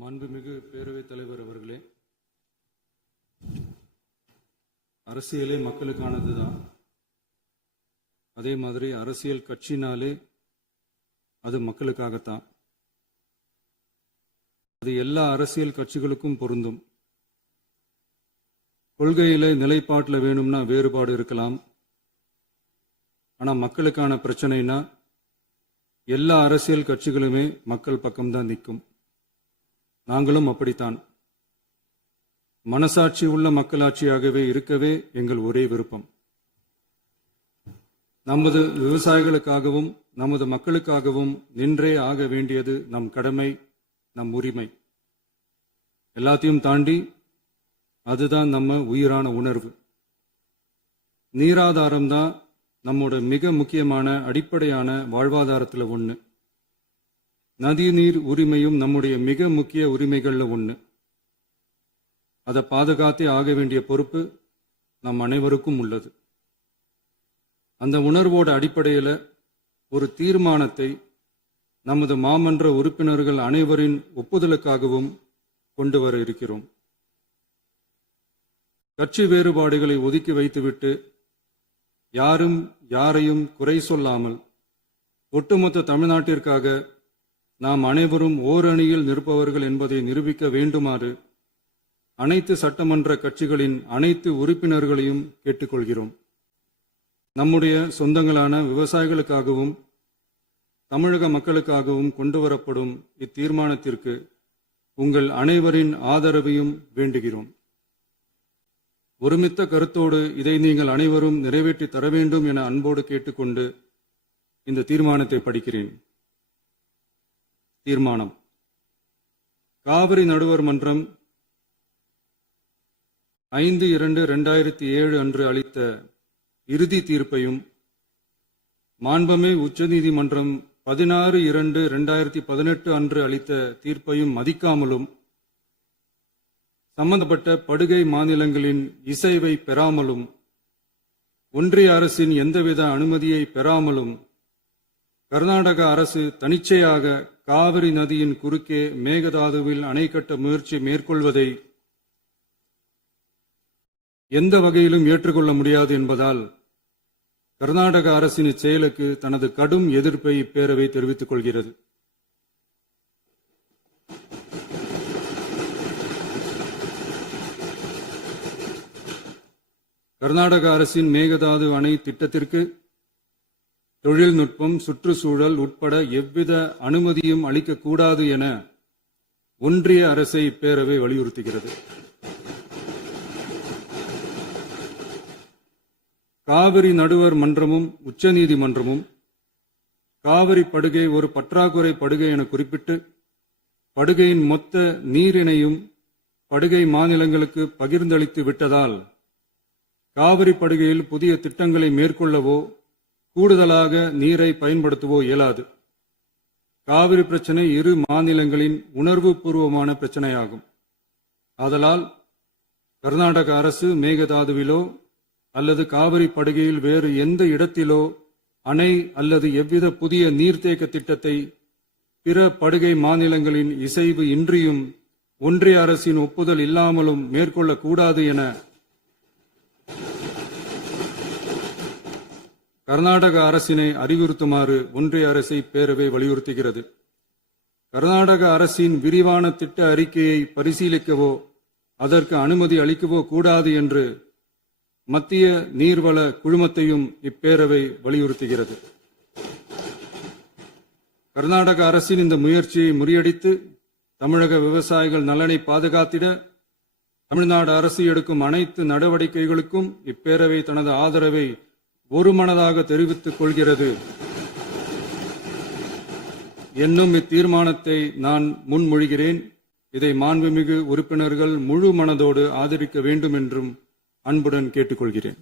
மாண்புமிகு பேரவைத் தலைவர் அவர்களே, அரசியலே மக்களுக்கானது தான். அதே மாதிரி அரசியல் கட்சினாலே அது மக்களுக்காகத்தான். அது எல்லா அரசியல் கட்சிகளுக்கும் பொருந்தும். கொள்கையில நிலைப்பாட்டில் வேணும்னா வேறுபாடு இருக்கலாம். ஆனால் மக்களுக்கான பிரச்சனைனா எல்லா அரசியல் கட்சிகளுமே மக்கள் பக்கம்தான் நிற்கும். நாங்களும் அப்படித்தான். மனசாட்சி உள்ள மக்களாட்சியாகவே இருக்கவே எங்கள் ஒரே விருப்பம். நமது விவசாயிகளுக்காகவும் நமது மக்களுக்காகவும் நின்றே ஆக வேண்டியது நம் கடமை, நம் உரிமை. எல்லாத்தையும் தாண்டி அதுதான் நம்ம உயிரான உணர்வு. நீராதாரம்தான் நம்மோட மிக முக்கியமான அடிப்படையான வாழ்வாதாரத்தில் ஒன்று. நதிநீர் உரிமையும் நம்முடைய மிக முக்கிய உரிமைகள்ல ஒன்று. அதை பாதுகாத்தே ஆக வேண்டிய பொறுப்பு நம் அனைவருக்கும் உள்ளது. அந்த உணர்வோட அடிப்படையில் ஒரு தீர்மானத்தை நமது மாமன்ற உறுப்பினர்கள் அனைவரின் ஒப்புதலுக்காகவும் கொண்டு வர இருக்கிறோம். கட்சி வேறுபாடுகளை ஒதுக்கி வைத்துவிட்டு யாரும் யாரையும் குறை சொல்லாமல் ஒட்டுமொத்த தமிழ்நாட்டிற்காக நாம் அனைவரும் ஓரணியில் நிற்பவர்கள் என்பதை நிரூபிக்க வேண்டுமாறு அனைத்து சட்டமன்ற கட்சிகளின் அனைத்து உறுப்பினர்களையும் கேட்டுக்கொள்கிறோம். நம்முடைய சொந்தங்களான விவசாயிகளுக்காகவும் தமிழக மக்களுக்காகவும் கொண்டுவரப்படும் இத்தீர்மானத்திற்கு உங்கள் அனைவரின் ஆதரவையும் வேண்டுகிறோம். ஒருமித்த கருத்தோடு இதை நீங்கள் அனைவரும் நிறைவேற்றி தர வேண்டும் என அன்போடு கேட்டுக்கொண்டு இந்த தீர்மானத்தை படிக்கிறேன். தீர்மானம்: காவிரி நடுவர் மன்றம் 5/2/2007 அன்று அளித்த இறுதி தீர்ப்பையும் மாண்புமிகு உச்சநீதிமன்றம் 16/2/2018 அன்று அளித்த தீர்ப்பையும் மதிக்காமலும் சம்பந்தப்பட்ட படுகை மாநிலங்களின் இசைவை பெறாமலும் ஒன்றிய அரசின் எந்தவித அனுமதியை பெறாமலும் கர்நாடக அரசு தனிச்சையாக காவிரி நதியின் குறுக்கே மேகதாதுவில் அணை கட்ட முயற்சி மேற்கொள்வதை எந்த வகையிலும் ஏற்றுக்கொள்ள முடியாது என்பதால் கர்நாடக அரசின் இச்செயலுக்கு தனது கடும் எதிர்ப்பை இப்பேரவை தெரிவித்துக் கொள்கிறது. கர்நாடக அரசின் மேகதாது அணை திட்டத்திற்கு தொழில்நுட்பம், சுற்றுச்சூழல் உட்பட எவ்வித அனுமதியும் அளிக்கக்கூடாது என ஒன்றிய அரசை இப்பேரவை வலியுறுத்துகிறது. காவிரி நடுவர் மன்றமும் உச்சநீதிமன்றமும் காவிரி படுகை ஒரு பற்றாக்குறை படுகை என குறிப்பிட்டு படுகையின் மொத்த நீரினையும் படுகை மாநிலங்களுக்கு பகிர்ந்தளித்து விட்டதால் காவிரி படுகையில் புதிய திட்டங்களை மேற்கொள்ளவோ கூடுதலாக நீரை பயன்படுத்தவோ இயலாது. காவிரி பிரச்சனை இரு மாநிலங்களின் உணர்வு பூர்வமான பிரச்சனையாகும். ஆதலால் கர்நாடக அரசு மேகதாதுவிலோ அல்லது காவிரி படுகையில் வேறு எந்த இடத்திலோ அணை அல்லது எவ்வித புதிய நீர்த்தேக்க திட்டத்தை பிற படுகை மாநிலங்களின் இசைவு இன்றியும் ஒன்றிய அரசின் ஒப்புதல் இல்லாமலும் மேற்கொள்ளக்கூடாது என கர்நாடக அரசினை அறிவுறுத்துமாறு ஒன்றிய அரசை பேரவை வலியுறுத்துகிறது. கர்நாடக அரசின் விரிவான திட்ட அறிக்கையை பரிசீலிக்கவோ அதற்கு அனுமதி அளிக்கவோ கூடாது என்று மத்திய நீர்வள குழுமத்தையும் இப்பேரவை வலியுறுத்துகிறது. கர்நாடக அரசின் இந்த முயற்சியை முறியடித்து தமிழக விவசாயிகள் நலனை பாதுகாத்திட தமிழ்நாடு அரசு எடுக்கும் அனைத்து நடவடிக்கைகளுக்கும் இப்பேரவை தனது ஆதரவை ஒருமனதாக தெரிவித்துக் கொள்கிறது என்னும் இத்தீர்மானத்தை நான் முன்மொழிகிறேன். இதை மாண்புமிகு உறுப்பினர்கள் முழு மனதோடு ஆதரிக்க வேண்டும் என்றும் அன்புடன் கேட்டுக்கொள்கிறேன்.